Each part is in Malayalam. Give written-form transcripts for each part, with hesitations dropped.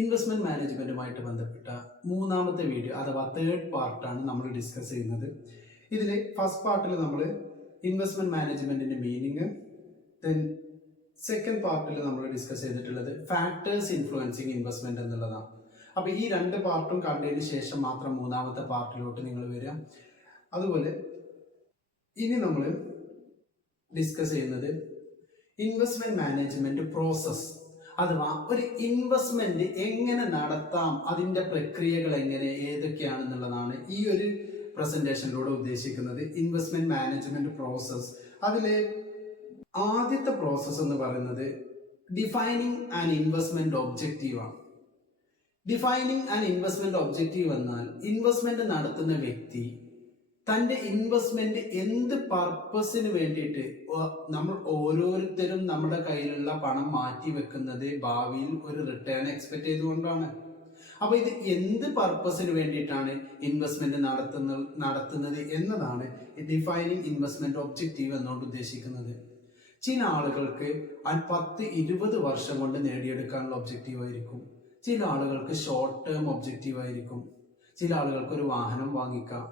ഇൻവെസ്റ്റ്മെന്റ് മാനേജ്മെന്റുമായിട്ട് ബന്ധപ്പെട്ട മൂന്നാമത്തെ വീഡിയോ അഥവാ തേർഡ് പാർട്ടാണ് നമ്മൾ ഡിസ്കസ് ചെയ്യുന്നത്. ഇതിൽ ഫസ്റ്റ് പാർട്ടിൽ നമ്മൾ ഇൻവെസ്റ്റ്മെന്റ് മാനേജ്മെന്റിന്റെ മീനിങ്, ദെൻ സെക്കൻഡ് പാർട്ടിൽ നമ്മൾ ഡിസ്കസ് ചെയ്തിട്ടുള്ളത് ഫാക്ടേഴ്സ് ഇൻഫ്ലുവൻസിങ് ഇൻവെസ്റ്റ്മെന്റ് എന്നുള്ളതാണ്. അപ്പോൾ ഈ രണ്ട് പാർട്ടും കണ്ടതിന് ശേഷം മാത്രം മൂന്നാമത്തെ പാർട്ടിലോട്ട് നിങ്ങൾ വരിക. അതുപോലെ ഇനി നമ്മൾ ഡിസ്കസ് ചെയ്യുന്നത് ഇൻവെസ്റ്റ്മെന്റ് മാനേജ്മെന്റ് പ്രോസസ് അഥവാ ഒരു ഇൻവെസ്റ്റ്മെന്റ് എങ്ങനെ നടത്താം, അതിന്റെ പ്രക്രിയകൾ എങ്ങനെ ഏതൊക്കെയാണെന്നുള്ളതാണ് ഈ ഒരു പ്രസന്റേഷനിലൂടെ ഉദ്ദേശിക്കുന്നത്. ഇൻവെസ്റ്റ്മെന്റ് മാനേജ്മെന്റ് പ്രോസസ്, അതിലെ ആദ്യത്തെ പ്രോസസ് എന്ന് പറയുന്നത് ഡിഫൈനിങ് ആൻഡ് ഇൻവെസ്റ്റ്മെന്റ് ഒബ്ജക്റ്റീവ് ആണ്. ഡിഫൈനിങ് ആൻഡ് ഇൻവെസ്റ്റ്മെന്റ് ഒബ്ജക്റ്റീവ് എന്നാൽ ഇൻവെസ്റ്റ്മെന്റ് നടത്തുന്ന വ്യക്തി തന്റെ ഇൻവെസ്റ്റ്മെന്റ് എന്ത് പർപ്പസിന് വേണ്ടിയിട്ട്, നമ്മൾ ഓരോരുത്തരും നമ്മുടെ കയ്യിലുള്ള പണം മാറ്റി വെക്കുന്നത് ഭാവിയിൽ ഒരു റിട്ടേൺ എക്സ്പെക്ട് ചെയ്തുകൊണ്ടാണ്. അപ്പൊ ഇത് എന്ത് പർപ്പസിന് വേണ്ടിയിട്ടാണ് ഇൻവെസ്റ്റ്മെന്റ് നടത്തുന്നത് എന്നതാണ് ഡിഫൈനിങ് ഇൻവെസ്റ്റ്മെന്റ് ഒബ്ജക്റ്റീവ് എന്നോട് ഉദ്ദേശിക്കുന്നത്. ചില ആളുകൾക്ക് 10-20 വർഷം കൊണ്ട് നേടിയെടുക്കാനുള്ള ഒബ്ജക്റ്റീവ് ആയിരിക്കും. ചില ആളുകൾക്ക് ഷോർട്ട് ടേം ഒബ്ജക്റ്റീവ് ആയിരിക്കും. ചില ആളുകൾക്ക് ഒരു വാഹനം വാങ്ങിക്കാം.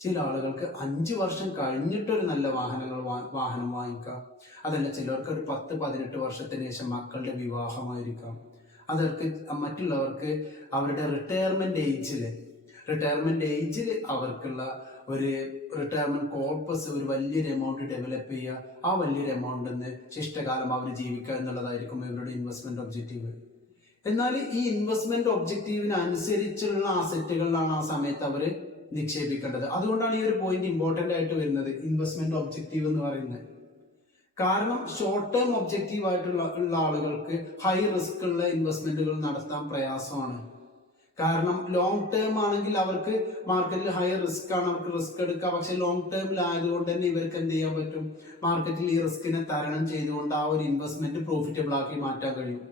ചില ആളുകൾക്ക് 5 വർഷം കഴിഞ്ഞിട്ടൊരു നല്ല വാഹനം വാങ്ങിക്കാം. അതല്ല, ചിലർക്ക് ഒരു 10-18 വർഷത്തിന് ശേഷം മക്കളുടെ വിവാഹമായിരിക്കാം. അതർക്ക് മറ്റുള്ളവർക്ക് അവരുടെ റിട്ടയർമെന്റ് ഏജിൽ അവർക്കുള്ള ഒരു റിട്ടയർമെന്റ് കോർപ്പസ്, ഒരു വലിയൊരു എമൗണ്ട് ഡെവലപ്പ് ചെയ്യുക, ആ വലിയൊരു എമൗണ്ടിൽ നിന്ന് ശിഷ്ടകാലം അവർ ജീവിക്കുക എന്നുള്ളതായിരിക്കും ഇവരുടെ ഇൻവെസ്റ്റ്മെന്റ് ഒബ്ജക്റ്റീവ്. എന്നാൽ ഈ ഇൻവെസ്റ്റ്മെന്റ് ഒബ്ജക്റ്റീവിന് അനുസരിച്ചുള്ള അസറ്റുകളിലാണ് ആ സമയത്ത് അവർ നിക്ഷേപിക്കേണ്ടത്. അതുകൊണ്ടാണ് ഈ ഒരു പോയിന്റ് ഇമ്പോർട്ടന്റ് ആയിട്ട് വരുന്നത്, ഇൻവെസ്റ്റ്മെന്റ് ഒബ്ജക്റ്റീവ് എന്ന് പറയുന്നത്. കാരണം ഷോർട്ട് ടേം ഒബ്ജക്റ്റീവ് ആയിട്ടുള്ള ആളുകൾക്ക് ഹൈ റിസ്ക് ഉള്ള ഇൻവെസ്റ്റ്മെന്റുകൾ നടത്താൻ പ്രയാസമാണ്. കാരണം ലോങ് ടേം ആണെങ്കിൽ അവർക്ക് മാർക്കറ്റിൽ ഹൈ റിസ്ക് ആണ്, അവർക്ക് റിസ്ക് എടുക്കാം. പക്ഷെ ലോങ് ടേമിലായതുകൊണ്ട് തന്നെ ഇവർക്ക് എന്ത് ചെയ്യാൻ പറ്റും, മാർക്കറ്റിൽ ഈ റിസ്കിനെ തരണം ചെയ്തുകൊണ്ട് ആ ഒരു ഇൻവെസ്റ്റ്മെന്റ് പ്രോഫിറ്റബിൾ ആക്കി മാറ്റാൻ കഴിയും.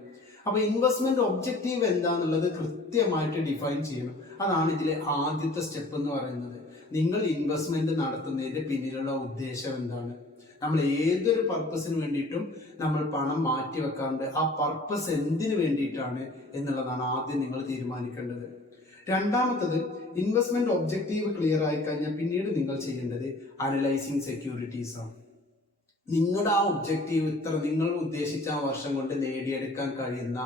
അപ്പൊ ഇൻവെസ്റ്റ്മെന്റ് ഒബ്ജക്റ്റീവ് എന്താന്നുള്ളത് കൃത്യമായിട്ട് ഡിഫൈൻ ചെയ്യണം. അതാണ് ഇതിലെ ആദ്യത്തെ സ്റ്റെപ്പ് എന്ന് പറയുന്നത്. നിങ്ങൾ ഇൻവെസ്റ്റ്മെന്റ് നടത്തുന്നതിന്റെ പിന്നിലുള്ള ഉദ്ദേശം എന്താണ്, നമ്മൾ ഏതൊരു പർപ്പസിന് വേണ്ടിയിട്ടും നമ്മൾ പണം മാറ്റി വെക്കാറുണ്ട്, ആ പർപ്പസ് എന്തിനു വേണ്ടിയിട്ടാണ് എന്നുള്ളതാണ് ആദ്യം നിങ്ങൾ തീരുമാനിക്കേണ്ടത്. രണ്ടാമത്തത്, ഇൻവെസ്റ്റ്മെന്റ് ഒബ്ജക്റ്റീവ് ക്ലിയർ ആയി കഴിഞ്ഞാൽ പിന്നീട് നിങ്ങൾ ചെയ്യേണ്ടത് അനലൈസിങ് സെക്യൂരിറ്റീസ് ആണ്. നിങ്ങളുടെ ആ ഒബ്ജക്റ്റീവ് നിങ്ങൾ ഉദ്ദേശിച്ച ആ വർഷം കൊണ്ട് നേടിയെടുക്കാൻ കഴിയുന്ന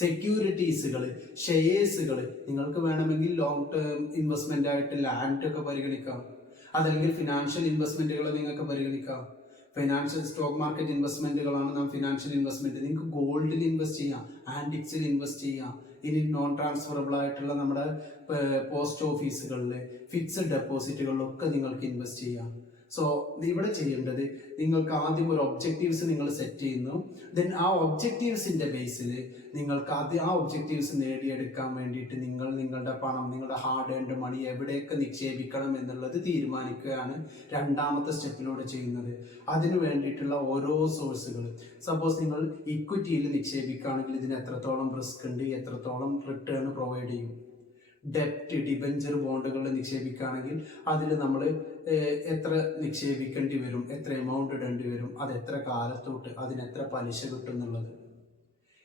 സെക്യൂരിറ്റീസുകൾ, ഷെയർസുകൾ, നിങ്ങൾക്ക് വേണമെങ്കിൽ ലോങ് ടേം ഇൻവെസ്റ്റ്മെന്റ് ആയിട്ട് ലാൻഡ് ഒക്കെ പരിഗണിക്കാം. അതല്ലെങ്കിൽ ഫിനാൻഷ്യൽ ഇൻവെസ്റ്റ്മെന്റുകൾ നിങ്ങൾക്ക് പരിഗണിക്കാം. ഫിനാൻഷ്യൽ സ്റ്റോക്ക് മാർക്കറ്റ് ഇൻവെസ്റ്റ്മെന്റുകളാണ് നാം ഫിനാൻഷ്യൽ ഇൻവെസ്റ്റ്മെന്റ്. നിങ്ങൾക്ക് ഗോൾഡിൽ ഇൻവെസ്റ്റ് ചെയ്യാം, ആന്റിക്സിൽ ഇൻവെസ്റ്റ് ചെയ്യാം. ഇനി നോൺ ട്രാൻസ്ഫറബിൾ ആയിട്ടുള്ള നമ്മുടെ പോസ്റ്റ് ഓഫീസുകളിൽ, ഫിക്സഡ് ഡെപ്പോസിറ്റുകളിലൊക്കെ നിങ്ങൾക്ക് ഇൻവെസ്റ്റ് ചെയ്യാം. സോ ഇവിടെ ചെയ്യേണ്ടത്, നിങ്ങൾക്ക് ആദ്യം ഒരു ഒബ്ജക്റ്റീവ്സ് നിങ്ങൾ സെറ്റ് ചെയ്യുന്നു. ദെൻ ആ ഒബ്ജക്റ്റീവ്സിന്റെ ബേസിൽ നിങ്ങൾക്ക് ആദ്യം ആ ഒബ്ജക്റ്റീവ്സ് നേടിയെടുക്കാൻ വേണ്ടിയിട്ട് നിങ്ങളുടെ പണം, നിങ്ങളുടെ ഹാർഡ് ഏൺഡ് മണി എവിടെയൊക്കെ നിക്ഷേപിക്കണം എന്നുള്ളത് തീരുമാനിക്കുകയാണ് രണ്ടാമത്തെ സ്റ്റെപ്പിലൂടെ ചെയ്യുന്നത്. അതിനു വേണ്ടിയിട്ടുള്ള ഓരോ സോഴ്സുകൾ, സപ്പോസ് നിങ്ങൾ ഇക്വിറ്റിയിൽ നിക്ഷേപിക്കുകയാണെങ്കിൽ ഇതിന് എത്രത്തോളം റിസ്ക് ഉണ്ട്, എത്രത്തോളം റിട്ടേൺ പ്രൊവൈഡ് ചെയ്യും. ഡെപ്റ്റ്, ഡിബഞ്ചർ, ബോണ്ടുകളിൽ നിക്ഷേപിക്കുകയാണെങ്കിൽ അതിൽ നമ്മൾ എത്ര നിക്ഷേപിക്കേണ്ടി വരും, എത്ര എമൗണ്ട് ഇടേണ്ടി വരും, അത് എത്ര കാലത്തോട്ട്, അതിന് എത്ര പലിശ കിട്ടും എന്നുള്ളത്.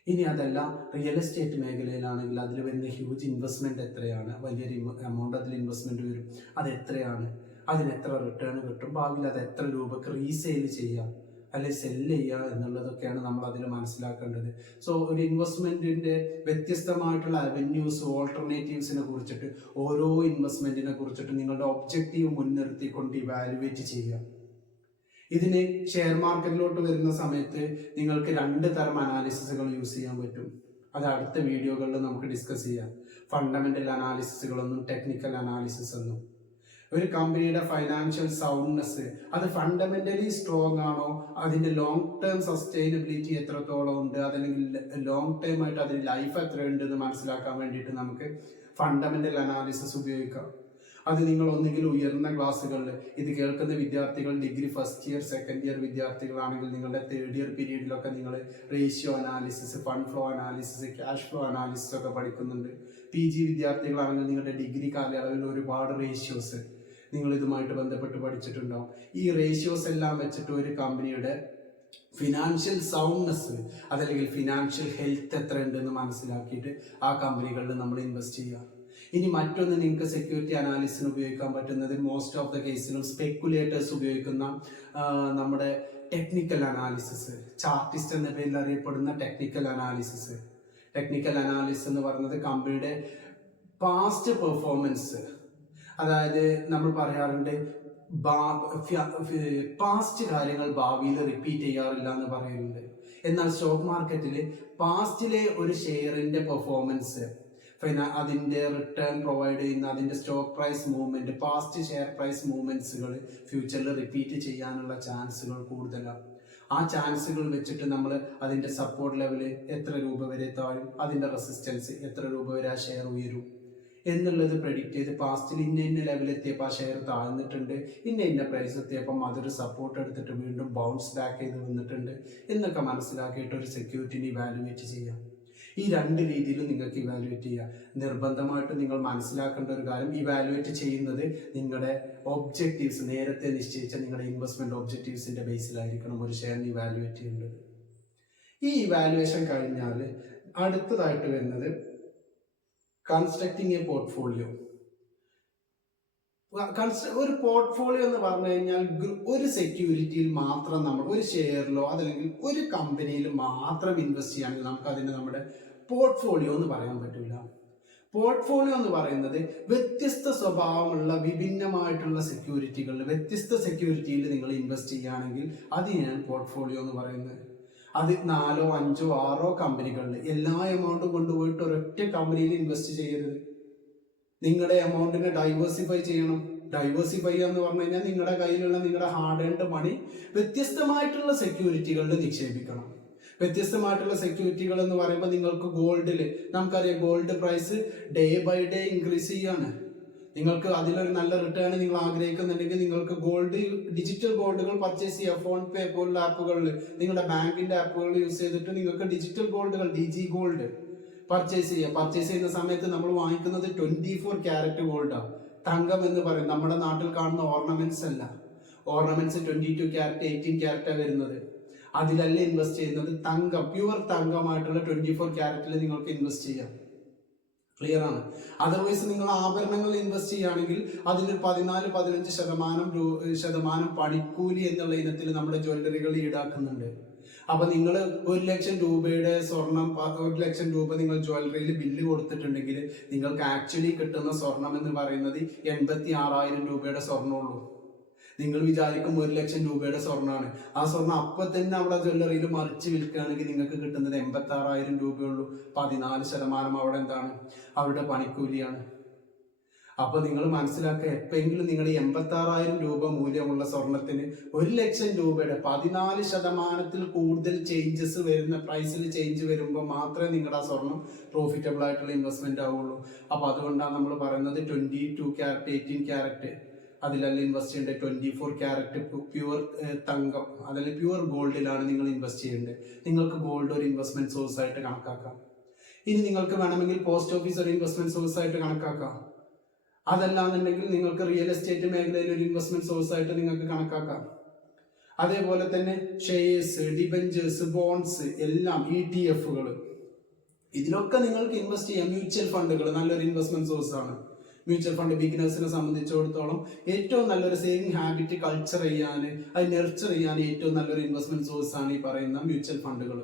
ഇനി അതല്ല, റിയൽ എസ്റ്റേറ്റ് മേഖലയിലാണെങ്കിൽ അതിൽ വരുന്ന ഹ്യൂജ് ഇൻവെസ്റ്റ്മെന്റ് എത്രയാണ്, വലിയൊരു എമൗണ്ട് അതിൽ ഇൻവെസ്റ്റ്മെന്റ് വരും, അത് എത്രയാണ്, അതിന് എത്ര റിട്ടേൺ കിട്ടും, ഭാവിയിൽ അത് എത്ര രൂപക്ക് റീസെയിൽ ചെയ്യാം അല്ലെ സെല്ല് ചെയ്യുക എന്നുള്ളതൊക്കെയാണ് നമ്മൾ അതിൽ മനസ്സിലാക്കേണ്ടത്. സോ ഒരു ഇൻവെസ്റ്റ്മെന്റിന്റെ വ്യത്യസ്തമായിട്ടുള്ള അവന്യൂസ്, ഓൾട്ടർനേറ്റീവ്സിനെ കുറിച്ചിട്ട്, ഓരോ ഇൻവെസ്റ്റ്മെന്റിനെ കുറിച്ചിട്ട് നിങ്ങളുടെ ഒബ്ജക്റ്റീവ് മുൻനിർത്തിക്കൊണ്ട് ഇവാലുവേറ്റ് ചെയ്യുക. ഇതിന് ഷെയർ മാർക്കറ്റിലോട്ട് വരുന്ന സമയത്ത് നിങ്ങൾക്ക് 2 തരം അനാലിസിസുകൾ യൂസ് ചെയ്യാൻ പറ്റും. അത് അടുത്ത വീഡിയോകളിൽ നമുക്ക് ഡിസ്കസ് ചെയ്യാം. ഫണ്ടമെന്റൽ അനാലിസിസുകളൊന്നും ടെക്നിക്കൽ അനാലിസിസ് ഒന്നും. ഒരു കമ്പനിയുടെ ഫൈനാൻഷ്യൽ സൗണ്ട്നെസ്, അത് ഫണ്ടമെന്റലി സ്ട്രോങ് ആണോ, അതിന്റെ ലോങ് ടേം സസ്റ്റൈനബിലിറ്റി എത്രത്തോളം ഉണ്ട്, അതല്ലെങ്കിൽ ലോങ് ടേം ആയിട്ട് അതിന് ലൈഫ് എത്ര ഉണ്ട് എന്ന് മനസ്സിലാക്കാൻ വേണ്ടിയിട്ട് നമുക്ക് ഫണ്ടമെന്റൽ അനാലിസിസ് ഉപയോഗിക്കാം. അത് നിങ്ങൾ ഒന്നുകിൽ ഉയർന്ന ക്ലാസ്സുകളിൽ, ഇത് കേൾക്കുന്ന വിദ്യാർത്ഥികൾ degree first year, second year വിദ്യാർത്ഥികളാണെങ്കിൽ നിങ്ങളുടെ തേർഡ് ഇയർ പീരീഡിലൊക്കെ നിങ്ങൾ ratio analysis, fund flow analysis, cash flow analysis ഒക്കെ പഠിക്കുന്നുണ്ട്. PG വിദ്യാർത്ഥികളാണെങ്കിൽ നിങ്ങളുടെ ഡിഗ്രി കാലയളവിൽ ഒരുപാട് റേഷ്യോസ് നിങ്ങൾ ഇതുമായിട്ട് ബന്ധപ്പെട്ട് പഠിച്ചിട്ടുണ്ടാവും. ഈ റേഷ്യോസ് എല്ലാം വെച്ചിട്ട് ഒരു കമ്പനിയുടെ ഫിനാൻഷ്യൽ സൗണ്ട്നെസ് അതല്ലെങ്കിൽ ഫിനാൻഷ്യൽ ഹെൽത്ത് എത്ര ഉണ്ടെന്ന് മനസ്സിലാക്കിയിട്ട് ആ കമ്പനികളിൽ നമ്മൾ ഇൻവെസ്റ്റ് ചെയ്യുക. ഇനി മറ്റൊന്ന് നിങ്ങൾക്ക് സെക്യൂരിറ്റി അനാലിസിന് ഉപയോഗിക്കാൻ പറ്റുന്നത് മോസ്റ്റ് ഓഫ് ദ കേസിലും സ്പെക്കുലേറ്റേഴ്സ് ഉപയോഗിക്കുന്ന നമ്മുടെ ടെക്നിക്കൽ അനാലിസിസ്, ചാർട്ടിസ്റ്റ് എന്ന പേരിൽ അറിയപ്പെടുന്ന ടെക്നിക്കൽ അനാലിസിസ്. ടെക്നിക്കൽ അനാലിസിസ് എന്ന് പറയുന്നത് കമ്പനിയുടെ പാസ്റ്റ് പെർഫോമൻസ്, അതായത് നമ്മൾ പറയാറുണ്ട് പാസ്റ്റ് കാര്യങ്ങൾ ഭാവിയിൽ റിപ്പീറ്റ് ചെയ്യാറില്ല എന്ന് പറയുന്നുണ്ട്. എന്നാൽ സ്റ്റോക്ക് മാർക്കറ്റിൽ പാസ്റ്റിലെ ഒരു ഷെയറിന്റെ പെർഫോമൻസ്, അതിന്റെ റിട്ടേൺ പ്രൊവൈഡ് ചെയ്യുന്ന അതിന്റെ stock price movement, past share price മൂവ്മെന്റ്സുകൾ ഫ്യൂച്ചറിൽ റിപ്പീറ്റ് ചെയ്യാനുള്ള ചാൻസുകൾ കൂടുതലാണ്. ആ ചാൻസുകൾ വെച്ചിട്ട് നമ്മൾ അതിന്റെ സപ്പോർട്ട് ലെവല് എത്ര രൂപ വരെ താഴും, അതിന്റെ റെസിസ്റ്റൻസ് എത്ര രൂപ വരെ ആ ഷെയർ ഉയരും എന്നുള്ളത് പ്രെഡിക്റ്റ് ചെയ്ത് പാസ്റ്റിൽ ഇന്ന ലെവൽ എത്തിയപ്പോൾ ആ ഷെയർ താഴ്ന്നിട്ടുണ്ട്, ഇന്ന പ്രൈസ് എത്തിയപ്പം അതൊരു സപ്പോർട്ട് എടുത്തിട്ട് വീണ്ടും ബൗൺസ് ബാക്ക് ചെയ്ത് വന്നിട്ടുണ്ട് എന്നൊക്കെ മനസ്സിലാക്കിയിട്ട് ഒരു സെക്യൂരിറ്റിനെ ഇവാലുവേറ്റ് ചെയ്യാം. ഈ രണ്ട് രീതിയിലും നിങ്ങൾക്ക് ഇവാലുവേറ്റ് ചെയ്യാം. നിർബന്ധമായിട്ട് നിങ്ങൾ മനസ്സിലാക്കേണ്ട ഒരു കാര്യം, ഇവാലുവേറ്റ് ചെയ്യുന്നത് നിങ്ങളുടെ ഒബ്ജക്റ്റീവ്സ്, നേരത്തെ നിശ്ചയിച്ച നിങ്ങളുടെ ഇൻവെസ്റ്റ്മെന്റ് ഒബ്ജക്റ്റീവ്സിന്റെ ബേസിലായിരിക്കണം ഒരു ഷെയറിന് ഇവാലുവേറ്റ് ചെയ്യേണ്ടത്. ഈ ഇവാലുവേഷൻ കഴിഞ്ഞാൽ അടുത്തതായിട്ട് വരുന്നത് കൺസ്ട്രക്ടിങ് എ പോർട്ട്ഫോളിയോ. ഒരു പോർട്ട്ഫോളിയോ എന്ന് പറഞ്ഞു കഴിഞ്ഞാൽ ഒരു സെക്യൂരിറ്റിയിൽ മാത്രം നമ്മൾ, ഒരു ഷെയറിലോ അതല്ലെങ്കിൽ ഒരു കമ്പനിയിൽ മാത്രം ഇൻവെസ്റ്റ് ചെയ്യുകയാണെങ്കിൽ നമുക്ക് അതിന് നമ്മുടെ പോർട്ട്ഫോളിയോ എന്ന് പറയാൻ പറ്റില്ല. പോർട്ട്ഫോളിയോ എന്ന് പറയുന്നത് വ്യത്യസ്ത സ്വഭാവമുള്ള വിഭിന്നമായിട്ടുള്ള സെക്യൂരിറ്റികളിൽ, വ്യത്യസ്ത സെക്യൂരിറ്റിയിൽ നിങ്ങൾ ഇൻവെസ്റ്റ് ചെയ്യുകയാണെങ്കിൽ അതിനാണ് പോർട്ട്ഫോളിയോ എന്ന് പറയുന്നത്. അത് 4, 5, 6 കമ്പനികളിൽ എല്ലാ എമൗണ്ടും കൊണ്ടുപോയിട്ട് ഒരൊറ്റ കമ്പനിയിൽ ഇൻവെസ്റ്റ് ചെയ്യരുത്. നിങ്ങളുടെ എമൗണ്ടിനെ ഡൈവേഴ്സിഫൈ ചെയ്യണം. ഡൈവേഴ്സിഫൈ എന്ന് പറഞ്ഞു കഴിഞ്ഞാൽ നിങ്ങളുടെ കയ്യിലുള്ള നിങ്ങളുടെ ഹാർഡ് ഏൺഡ് മണി വ്യത്യസ്തമായിട്ടുള്ള സെക്യൂരിറ്റികളിൽ നിക്ഷേപിക്കണം. വ്യത്യസ്തമായിട്ടുള്ള സെക്യൂരിറ്റികൾ എന്ന് പറയുമ്പോൾ നിങ്ങൾക്ക് ഗോൾഡിൽ, നമുക്കറിയാം gold price day by day increase ചെയ്യാണ്. നിങ്ങൾക്ക് അതിലൊരു നല്ല റിട്ടേൺ നിങ്ങൾ ആഗ്രഹിക്കുന്നുണ്ടെങ്കിൽ നിങ്ങൾക്ക് ഗോൾഡ്, ഡിജിറ്റൽ ഗോൾഡുകൾ പർച്ചേസ് ചെയ്യുക. ഫോൺ പേ പോലുള്ള ആപ്പുകളിൽ, നിങ്ങളുടെ ബാങ്കിന്റെ ആപ്പുകൾ യൂസ് ചെയ്തിട്ട് നിങ്ങൾക്ക് ഡിജിറ്റൽ ഗോൾഡുകൾ, DG ഗോൾഡ് പർച്ചേസ് ചെയ്യുക. പർച്ചേസ് ചെയ്യുന്ന സമയത്ത് നമ്മൾ വാങ്ങിക്കുന്നത് 24 ക്യാരറ്റ് ഗോൾഡാണ്. തങ്കം എന്ന് പറയും, നമ്മുടെ നാട്ടിൽ കാണുന്ന ഓർണമെന്റ്സ് അല്ല. ഓർണമെന്റ്സ് 22 ക്യാരറ്റ്, 18 ക്യാരറ്റാണ് വരുന്നത്. അതിലല്ല ഇൻവെസ്റ്റ് ചെയ്യുന്നത്. തങ്കം, പ്യുവർ തങ്കമായിട്ടുള്ള 24 ക്യാരറ്റിൽ നിങ്ങൾക്ക് ഇൻവെസ്റ്റ് ചെയ്യാം. ക്ലിയർ ആണ്. അതർവൈസ് നിങ്ങൾ ആഭരണങ്ങളിൽ ഇൻവെസ്റ്റ് ചെയ്യുകയാണെങ്കിൽ അതിൽ 14-15% പണിക്കൂലി എന്നുള്ള ഇനത്തിൽ നമ്മുടെ ജ്വല്ലറികൾ ഈടാക്കുന്നുണ്ട്. അപ്പൊ നിങ്ങൾ 1 ലക്ഷം രൂപയുടെ സ്വർണം, 1 ലക്ഷം രൂപ നിങ്ങൾ ജ്വല്ലറിയിൽ ബില്ല് കൊടുത്തിട്ടുണ്ടെങ്കിൽ നിങ്ങൾക്ക് ആക്ച്വലി കിട്ടുന്ന സ്വർണം എന്ന് പറയുന്നത് 86,000 രൂപയുടെ സ്വർണ്ണമുള്ളൂ. നിങ്ങൾ വിചാരിക്കും 1 ലക്ഷം രൂപയുടെ സ്വർണ്ണമാണ്. ആ സ്വർണ്ണം അപ്പൊ തന്നെ അവിടെ ജ്വല്ലറിയിൽ മറിച്ച് വിൽക്കുകയാണെങ്കിൽ നിങ്ങൾക്ക് കിട്ടുന്നത് 86,000 രൂപയുള്ളൂ. 14% അവിടെ എന്താണ്, അവരുടെ പണിക്കൂലിയാണ്. അപ്പൊ നിങ്ങൾ മനസ്സിലാക്കുക, എപ്പോഴെങ്കിലും നിങ്ങൾ 86,000 രൂപ മൂല്യമുള്ള സ്വർണത്തിന് 1 ലക്ഷം രൂപയുടെ 14% കൂടുതൽ ചേഞ്ചസ് വരുന്ന പ്രൈസിൽ ചേഞ്ച് വരുമ്പോൾ മാത്രമേ നിങ്ങളുടെ ആ സ്വർണം പ്രോഫിറ്റബിൾ ആയിട്ടുള്ള ഇൻവെസ്റ്റ്മെന്റ് ആവുള്ളൂ. അപ്പൊ അതുകൊണ്ടാണ് നമ്മൾ പറയുന്നത് 22 ക്യാരറ്റ്, 18 ക്യാരറ്റ് അതിലല്ല ഇൻവെസ്റ്റ് ചെയ്യേണ്ടത്. 24 ക്യാരറ്റ് പ്യുവർ തങ്കം, അതിൽ പ്യുവർ ഗോൾഡിലാണ് നിങ്ങൾ ഇൻവെസ്റ്റ് ചെയ്യേണ്ടത്. നിങ്ങൾക്ക് ഗോൾഡ് ഒരു ഇൻവെസ്റ്റ്മെന്റ് സോഴ്സ് ആയിട്ട് കണക്കാക്കാം. ഇനി നിങ്ങൾക്ക് വേണമെങ്കിൽ പോസ്റ്റ് ഓഫീസ് ഒരു ഇൻവെസ്റ്റ്മെന്റ് സോഴ്സ് ആയിട്ട് കണക്കാക്കാം. അതല്ലാന്നുണ്ടെങ്കിൽ നിങ്ങൾക്ക് റിയൽ എസ്റ്റേറ്റ് മേഖലയിൽ ഒരു ഇൻവെസ്റ്റ്മെന്റ് സോഴ്സ് ആയിട്ട് നിങ്ങൾക്ക് കണക്കാക്കാം. അതേപോലെ തന്നെ ഷെയർസ്, ഡിബഞ്ചേഴ്സ്, ബോൺസ്, എല്ലാം ETF-കൾ, ഇതിലൊക്കെ നിങ്ങൾക്ക് ഇൻവെസ്റ്റ് ചെയ്യാം. മ്യൂച്വൽ ഫണ്ടുകൾ നല്ലൊരു ഇൻവെസ്റ്റ്മെന്റ് സോഴ്സ് ആണ്. മ്യൂച്വൽ ഫണ്ട് ബിഗിനേഴ്സിനെ സംബന്ധിച്ചിടത്തോളം ഏറ്റവും നല്ലൊരു സേവിങ് ഹാബിറ്റ് കൾച്ചർ ചെയ്യാൻ, അത് നെർച്ചർ ചെയ്യാൻ ഏറ്റവും നല്ലൊരു ഇൻവെസ്റ്റ്മെന്റ് സോഴ്സ് ആണ് ഈ പറയുന്ന മ്യൂച്വൽ ഫണ്ടുകൾ.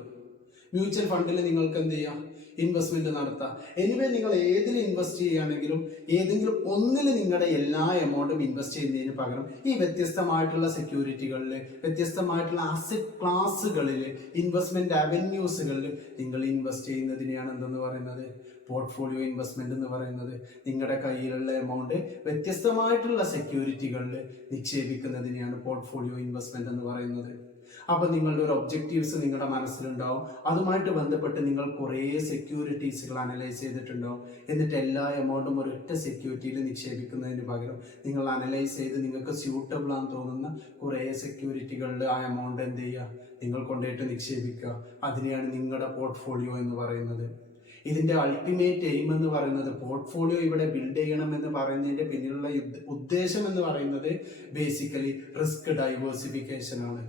മ്യൂച്വൽ ഫണ്ടിൽ നിങ്ങൾക്ക് എന്ത് ചെയ്യാം, ഇൻവെസ്റ്റ്മെന്റ് നടത്താം. എനിവേ നിങ്ങൾ ഏതിൽ ഇൻവെസ്റ്റ് ചെയ്യുകയാണെങ്കിലും ഏതെങ്കിലും ഒന്നിൽ നിങ്ങളുടെ എല്ലാ എമൗണ്ടും ഇൻവെസ്റ്റ് ചെയ്യുന്നതിന് പകരം ഈ വ്യത്യസ്തമായിട്ടുള്ള സെക്യൂരിറ്റികളിൽ, വ്യത്യസ്തമായിട്ടുള്ള അസറ്റ് ക്ലാസ്സുകളിൽ, ഇൻവെസ്റ്റ്മെന്റ് അവന്യൂസുകളിൽ നിങ്ങൾ ഇൻവെസ്റ്റ് ചെയ്യുന്നതിനെയാണ് എന്തെന്ന് പറയുന്നത്, പോർട്ട്ഫോളിയോ ഇൻവെസ്റ്റ്മെന്റ് എന്ന് പറയുന്നത്. നിങ്ങളുടെ കയ്യിലുള്ള എമൗണ്ട് വ്യത്യസ്തമായിട്ടുള്ള സെക്യൂരിറ്റികളിൽ നിക്ഷേപിക്കുന്നതിനെയാണ് പോർട്ട്ഫോളിയോ ഇൻവെസ്റ്റ്മെന്റ് എന്ന് പറയുന്നത്. അപ്പൊ നിങ്ങളുടെ ഒരു ഒബ്ജക്റ്റീവ്സ് നിങ്ങളുടെ മനസ്സിലുണ്ടാവും. അതുമായിട്ട് ബന്ധപ്പെട്ട് നിങ്ങൾ കുറേ സെക്യൂരിറ്റീസുകൾ അനലൈസ് ചെയ്തിട്ടുണ്ടാവും. എന്നിട്ട് എല്ലാ എമൗണ്ടും ഒരൊറ്റ സെക്യൂരിറ്റിയിൽ നിക്ഷേപിക്കുന്നതിന് പകരം നിങ്ങൾ അനലൈസ് ചെയ്ത് നിങ്ങൾക്ക് സ്യൂട്ടബിൾ ആണെന്ന് തോന്നുന്ന കുറേ സെക്യൂരിറ്റികളിൽ ആ എമൗണ്ട് എന്ത് ചെയ്യുക, നിങ്ങൾ കൊണ്ടുപോയിട്ട് നിക്ഷേപിക്കുക. അതിനെയാണ് നിങ്ങളുടെ പോർട്ട്ഫോളിയോ എന്ന് പറയുന്നത്. ഇതിന്റെ അൾട്ടിമേറ്റ് എയിം എന്ന് പറയുന്നത്, പോർട്ട്ഫോളിയോ ഇവിടെ ബിൽഡ് ചെയ്യണം എന്ന് പറയുന്നതിന്റെ പിന്നിലുള്ള ഉദ്ദേശം എന്ന് പറയുന്നത് ബേസിക്കലി റിസ്ക് ഡൈവേഴ്സിഫിക്കേഷൻ ആണ്.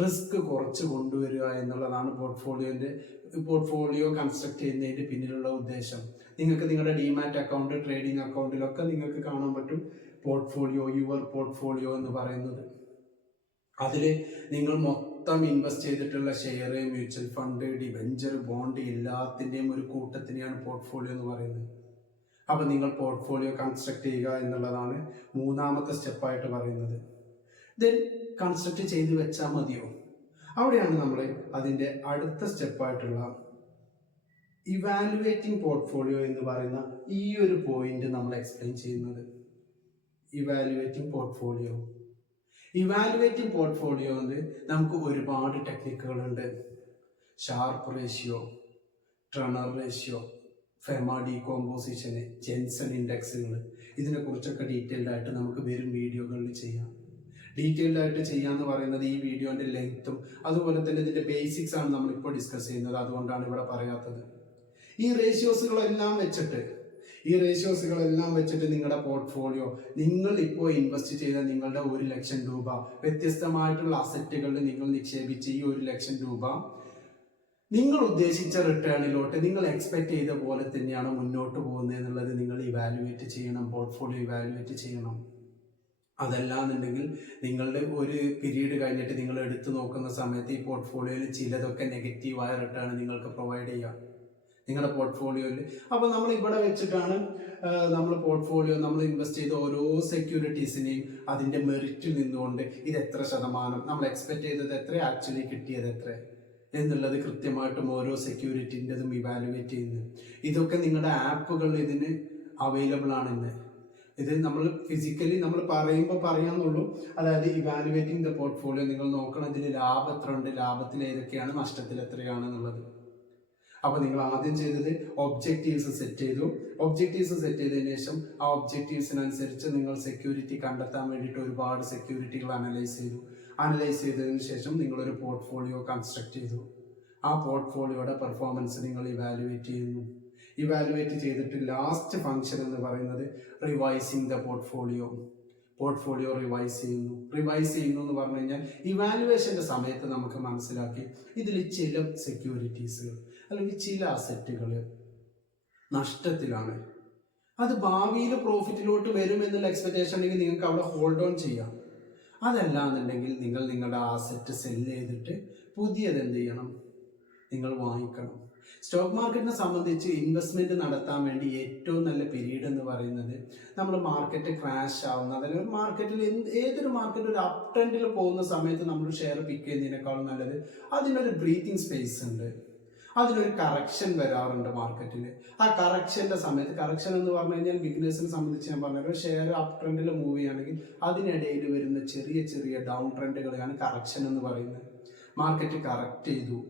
റിസ്ക് കുറച്ച് കൊണ്ടുവരിക എന്നുള്ളതാണ് പോർട്ട്ഫോളിയോ കൺസ്ട്രക്ട് ചെയ്യുന്നതിൻ്റെ പിന്നിലുള്ള ഉദ്ദേശം. നിങ്ങൾക്ക് നിങ്ങളുടെ ഡിമാറ്റ് അക്കൗണ്ട്, ട്രേഡിംഗ് അക്കൗണ്ടിലൊക്കെ നിങ്ങൾക്ക് കാണാൻ പറ്റും യുവർ പോർട്ട്ഫോളിയോ എന്ന് പറയുന്നത്. അതിൽ നിങ്ങൾ മൊത്തം ഇൻവെസ്റ്റ് ചെയ്തിട്ടുള്ള share, mutual fund, debenture, bond എല്ലാത്തിൻ്റെയും ഒരു കൂട്ടത്തിനെയാണ് പോർട്ട്ഫോളിയോ എന്ന് പറയുന്നത്. അപ്പോൾ നിങ്ങൾ പോർട്ട്ഫോളിയോ കൺസ്ട്രക്ട് ചെയ്യുക എന്നുള്ളതാണ് മൂന്നാമത്തെ സ്റ്റെപ്പായിട്ട് പറയുന്നത്. ദെൻ കൺസ്ട്രക്ട് ചെയ്ത് വെച്ചാൽ മതിയോ? അവിടെയാണ് നമ്മൾ അതിൻ്റെ അടുത്ത സ്റ്റെപ്പായിട്ടുള്ള ഇവാലുവേറ്റിംഗ് പോർട്ട്ഫോളിയോ എന്ന് പറയുന്ന ഈ ഒരു പോയിന്റ് നമ്മൾ എക്സ്പ്ലെയിൻ ചെയ്യുന്നത്. ഇവാലുവേറ്റിംഗ് പോർട്ട്ഫോളിയോയിൽ നമുക്ക് ഒരുപാട് ടെക്നിക്കുകളുണ്ട്. Sharpe ratio, Treynor ratio, Fama ഡീകോമ്പോസിഷന്, ജെൻസൺ ഇൻഡെക്സുകൾ, ഇതിനെക്കുറിച്ചൊക്കെ ഡീറ്റെയിൽഡ് ആയിട്ട് നമുക്ക് വരും വീഡിയോകളിൽ ചെയ്യാം. ഡീറ്റെയിൽഡ് ആയിട്ട് ചെയ്യാന്ന് പറയുന്നത് ഈ വീഡിയോൻ്റെ ലെങ്ത്തും അതുപോലെ തന്നെ ഇതിൻ്റെ ബേസിക്സ് ആണ് നമ്മളിപ്പോൾ ഡിസ്കസ് ചെയ്യുന്നത്. അതുകൊണ്ടാണ് ഇവിടെ പറയാത്തത്. ഈ റേഷ്യോസുകളെല്ലാം വെച്ചിട്ട് നിങ്ങളുടെ പോർട്ട്ഫോളിയോ, നിങ്ങൾ ഇപ്പോൾ ഇൻവെസ്റ്റ് ചെയ്ത നിങ്ങളുടെ 1 ലക്ഷം രൂപ, വ്യത്യസ്തമായിട്ടുള്ള അസറ്റുകളിൽ നിങ്ങൾ നിക്ഷേപിച്ച ഈ 1 ലക്ഷം രൂപ നിങ്ങൾ ഉദ്ദേശിച്ച റിട്ടേണിലോട്ട് നിങ്ങൾ എക്സ്പെക്ട് ചെയ്ത പോലെ തന്നെയാണ് മുന്നോട്ട് പോകുന്നത് എന്നുള്ളത് നിങ്ങൾ ഇവാലുവേറ്റ് ചെയ്യണം. പോർട്ട്ഫോളിയോ ഇവാലുവേറ്റ് ചെയ്യണം. അതല്ലാന്നുണ്ടെങ്കിൽ നിങ്ങളുടെ ഒരു പീരീഡ് കഴിഞ്ഞിട്ട് നിങ്ങൾ എടുത്തു നോക്കുന്ന സമയത്ത് ഈ പോർട്ട്ഫോളിയോയിൽ ചിലതൊക്കെ നെഗറ്റീവായ റിട്ടേൺ നിങ്ങൾക്ക് പ്രൊവൈഡ് ചെയ്യാം നിങ്ങളുടെ പോർട്ട്ഫോളിയോയിൽ. അപ്പോൾ നമ്മൾ ഇവിടെ വെച്ചിട്ടാണ് നമ്മൾ ഇൻവെസ്റ്റ് ചെയ്ത ഓരോ സെക്യൂരിറ്റീസിനെയും അതിൻ്റെ മെറിറ്റിൽ നിന്നുകൊണ്ട് ഇത് എത്ര ശതമാനം, നമ്മൾ എക്സ്പെക്ട് ചെയ്തത് എത്ര, ആക്ച്വലി കിട്ടിയത് എത്ര എന്നുള്ളത് കൃത്യമായിട്ടും ഓരോ സെക്യൂരിറ്റിൻ്റെതും ഇവാലുവേറ്റ് ചെയ്യുന്നത്. ഇതൊക്കെ നിങ്ങളുടെ ആപ്പുകൾ ഇതിന് അവൈലബിൾ ആണെന്ന്. ഇത് നമ്മൾ ഫിസിക്കലി നമ്മൾ പറയുമ്പോൾ പറയാന്നുള്ളൂ. അതായത് ഇവാലുവേറ്റിംഗ് ദ പോർട്ട്ഫോളിയോ നിങ്ങൾ നോക്കണം, ഇതിൽ ലാഭം എത്ര ഉണ്ട്, ലാഭത്തിൽ ഏതൊക്കെയാണ്, നഷ്ടത്തിൽ എത്രയാണെന്നുള്ളത്. അപ്പോൾ നിങ്ങൾ ആദ്യം ചെയ്തത് ഒബ്ജക്റ്റീവ്സ് സെറ്റ് ചെയ്തതിന് ശേഷം ആ ഒബ്ജക്റ്റീവ്സിനനുസരിച്ച് നിങ്ങൾ സെക്യൂരിറ്റി കണ്ടെത്താൻ വേണ്ടിയിട്ട് ഒരുപാട് സെക്യൂരിറ്റികൾ അനലൈസ് ചെയ്തതിന് ശേഷം നിങ്ങളൊരു പോർട്ട്ഫോളിയോ കൺസ്ട്രക്ട് ചെയ്തു. ആ പോർട്ട്ഫോളിയോയുടെ പെർഫോമൻസ് നിങ്ങൾ ഇവാലുവേറ്റ് ചെയ്തിട്ട് ലാസ്റ്റ് ഫംഗ്ഷൻ എന്ന് പറയുന്നത് റിവൈസിങ് ദ പോർട്ട്ഫോളിയോ റിവൈസ് ചെയ്യുന്നു എന്ന് പറഞ്ഞു കഴിഞ്ഞാൽ ഇവാലുവേഷൻ്റെ സമയത്ത് നമുക്ക് മനസ്സിലാക്കി ഇതിൽ ചില സെക്യൂരിറ്റീസുകൾ അല്ലെങ്കിൽ ചില അസറ്റുകൾ നഷ്ടത്തിലാണ്, അത് ഭാവിയിൽ പ്രോഫിറ്റിലോട്ട് വരും എന്നുള്ള എക്സ്പെക്ടേഷൻ ഉണ്ടെങ്കിൽ നിങ്ങൾക്ക് അവിടെ ഹോൾഡ് ഓൺ ചെയ്യാം. അതല്ലാന്നുണ്ടെങ്കിൽ നിങ്ങൾ നിങ്ങളുടെ അസറ്റ് സെല്ല് ചെയ്തിട്ട് പുതിയത് എന്ത് ചെയ്യണം, നിങ്ങൾ വാങ്ങിക്കണം. സ്റ്റോക്ക് മാർക്കറ്റിനെ സംബന്ധിച്ച് ഇൻവെസ്റ്റ്മെന്റ് നടത്താൻ വേണ്ടി ഏറ്റവും നല്ല പീരീഡ് എന്ന് പറയുന്നത് നമ്മൾ മാർക്കറ്റ് ക്രാഷ് ആവുന്ന, അല്ലെങ്കിൽ മാർക്കറ്റിൽ ഏതൊരു മാർക്കറ്റ് ഒരു അപ് ട്രെൻഡിൽ പോകുന്ന സമയത്ത് നമ്മൾ ഷെയർ പിക്ക് ചെയ്യുന്നതിനേക്കാളും നല്ലത് അതിനൊരു ബ്രീത്തിങ് സ്പേസ് ഉണ്ട്, അതിനൊരു കറക്ഷൻ വരാറുണ്ട് മാർക്കറ്റിൽ. ആ കറക്ഷൻ്റെ സമയത്ത്, കറക്ഷൻ എന്ന് പറഞ്ഞു കഴിഞ്ഞാൽ ബിഗിനേഴ്സിനെ സംബന്ധിച്ച് ഞാൻ പറഞ്ഞത് ഷെയർ അപ് ട്രെൻഡിൽ മൂവ് ചെയ്യുകയാണെങ്കിൽ അതിനിടയിൽ വരുന്ന ചെറിയ ചെറിയ ഡൗൺ ട്രെൻഡുകളെയാണ് കറക്ഷൻ എന്ന് പറയുന്നത്. മാർക്കറ്റ് കറക്റ്റ് ചെയ്തു,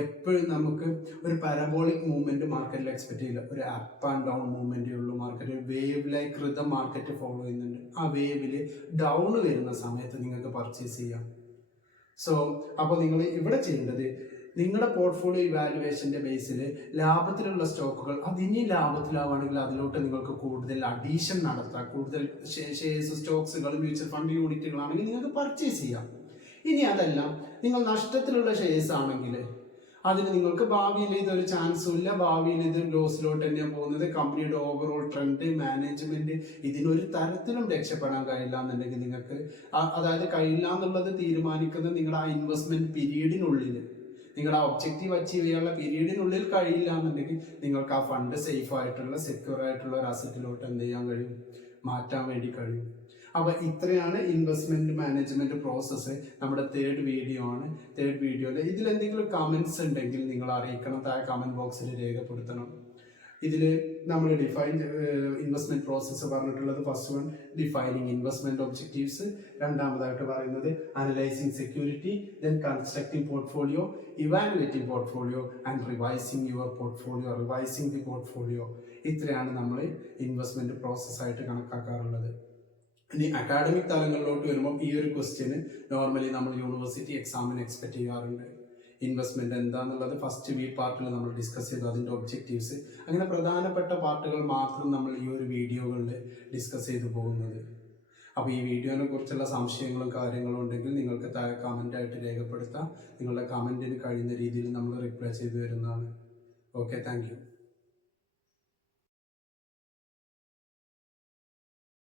എപ്പോഴും നമുക്ക് ഒരു പാരബോളിക് മൂവ്മെന്റ് മാർക്കറ്റിൽ എക്സ്പെക്ട് ചെയ്യില്ല. ഒരു അപ്പ് ആൻഡ് ഡൗൺ മൂവ്മെന്റേ ഉള്ളൂ market. Wave like rhythm market follow ചെയ്യുന്നുണ്ട്. ആ വേവിൽ ഡൗൺ വരുന്ന സമയത്ത് നിങ്ങൾക്ക് പർച്ചേസ് ചെയ്യാം. അപ്പോൾ നിങ്ങൾ ഇവിടെ ചെയ്യേണ്ടത് നിങ്ങളുടെ പോർട്ട്ഫോളിയോ ഇവാലുവേഷന്റെ ബേസിൽ ലാഭത്തിലുള്ള സ്റ്റോക്കുകൾ, അതിനി ലാഭത്തിലാവുകയാണെങ്കിൽ അതിലോട്ട് നിങ്ങൾക്ക് കൂടുതൽ അഡീഷൻ നടത്താം. കൂടുതൽ ഷെയർസ്, സ്റ്റോക്സുകൾ, മ്യൂച്വൽ ഫണ്ട് യൂണിറ്റുകളാണെങ്കിൽ നിങ്ങൾക്ക് പർച്ചേസ് ചെയ്യാം. ഇനി അതല്ല, നിങ്ങൾ നഷ്ടത്തിലുള്ള ഷെയർസ് ആണെങ്കിൽ അതിന് നിങ്ങൾക്ക് ഭാവിയിൽ ഇതൊരു ചാൻസും ഇല്ല, ഭാവിയിൽ ഇത് ലോസിലോട്ട് തന്നെയാണ് പോകുന്നത്. കമ്പനിയുടെ ഓവറോൾ ട്രെൻഡ്, മാനേജ്മെന്റ് ഇതിനൊരു തരത്തിലും രക്ഷപ്പെടാൻ കഴിയില്ല എന്നുണ്ടെങ്കിൽ നിങ്ങൾക്ക്, അതായത് കഴിയില്ല എന്നുള്ളത് തീരുമാനിക്കുന്നത് നിങ്ങളുടെ ആ ഇൻവെസ്റ്റ്മെന്റ് പീരീഡിനുള്ളിൽ, നിങ്ങളുടെ ആ ഒബ്ജക്റ്റീവ് അച്ചീവ് ചെയ്യാനുള്ള പീരീഡിനുള്ളിൽ കഴിയില്ല എന്നുണ്ടെങ്കിൽ നിങ്ങൾക്ക് ആ ഫണ്ട് സേഫ് ആയിട്ടുള്ള, സെക്യൂർ ആയിട്ടുള്ള ഒരു അസറ്റിലോട്ട് എന്ത് ചെയ്യാൻ കഴിയും, മാറ്റാൻ വേണ്ടി കഴിയും. അപ്പോൾ ഇത്രയാണ് ഇൻവെസ്റ്റ്മെന്റ് മാനേജ്മെന്റ് പ്രോസസ്സ്. നമ്മുടെ തേർഡ് വീഡിയോ ആണ്. തേർഡ് വീഡിയോയിൽ ഇതിലെന്തെങ്കിലും കമന്റ്സ് ഉണ്ടെങ്കിൽ നിങ്ങൾ അറിയിക്കണം, താഴെ കമന്റ് ബോക്സിൽ രേഖപ്പെടുത്തണം. ഇതിൽ നമ്മൾ ഇൻവെസ്റ്റ്മെന്റ് പ്രോസസ്സ് പറഞ്ഞിട്ടുള്ളത്, first one defining investment objectives, രണ്ടാമതായിട്ട് പറയുന്നത് analysing security, then constructing portfolio, evaluating portfolio and revising the portfolio. ഇത്രയാണ് നമ്മൾ ഇൻവെസ്റ്റ്മെന്റ് പ്രോസസ്സായിട്ട് കണക്കാക്കാറുള്ളത്. ഇനി അക്കാഡമിക് തലങ്ങളിലോട്ട് വരുമ്പോൾ ഈ ഒരു ക്വസ്റ്റ്യന് നോർമലി നമ്മൾ യൂണിവേഴ്സിറ്റി എക്സാമിന് എക്സ്പെക്ട് ചെയ്യാറുണ്ട്. ഇൻവെസ്റ്റ്മെന്റ് എന്താണെന്നുള്ളത് ഫസ്റ്റ് പാർട്ടിൽ നമ്മൾ ഡിസ്കസ് ചെയ്തു, അതിൻ്റെ ഒബ്ജക്റ്റീവ്സ്, അങ്ങനെ പ്രധാനപ്പെട്ട പാർട്ടുകൾ മാത്രം നമ്മൾ ഈ ഒരു വീഡിയോകളിൽ ഡിസ്കസ് ചെയ്തു പോകുന്നത്. അപ്പോൾ ഈ വീഡിയോനെ കുറിച്ചുള്ള സംശയങ്ങളും കാര്യങ്ങളും ഉണ്ടെങ്കിൽ നിങ്ങൾക്ക് താഴെ കമൻ്റായിട്ട് രേഖപ്പെടുത്താം. നിങ്ങളുടെ കമൻറ്റിന് കഴിയുന്ന രീതിയിൽ നമ്മൾ റിപ്ലൈ ചെയ്തു വരുന്നതാണ്. Okay, thank you.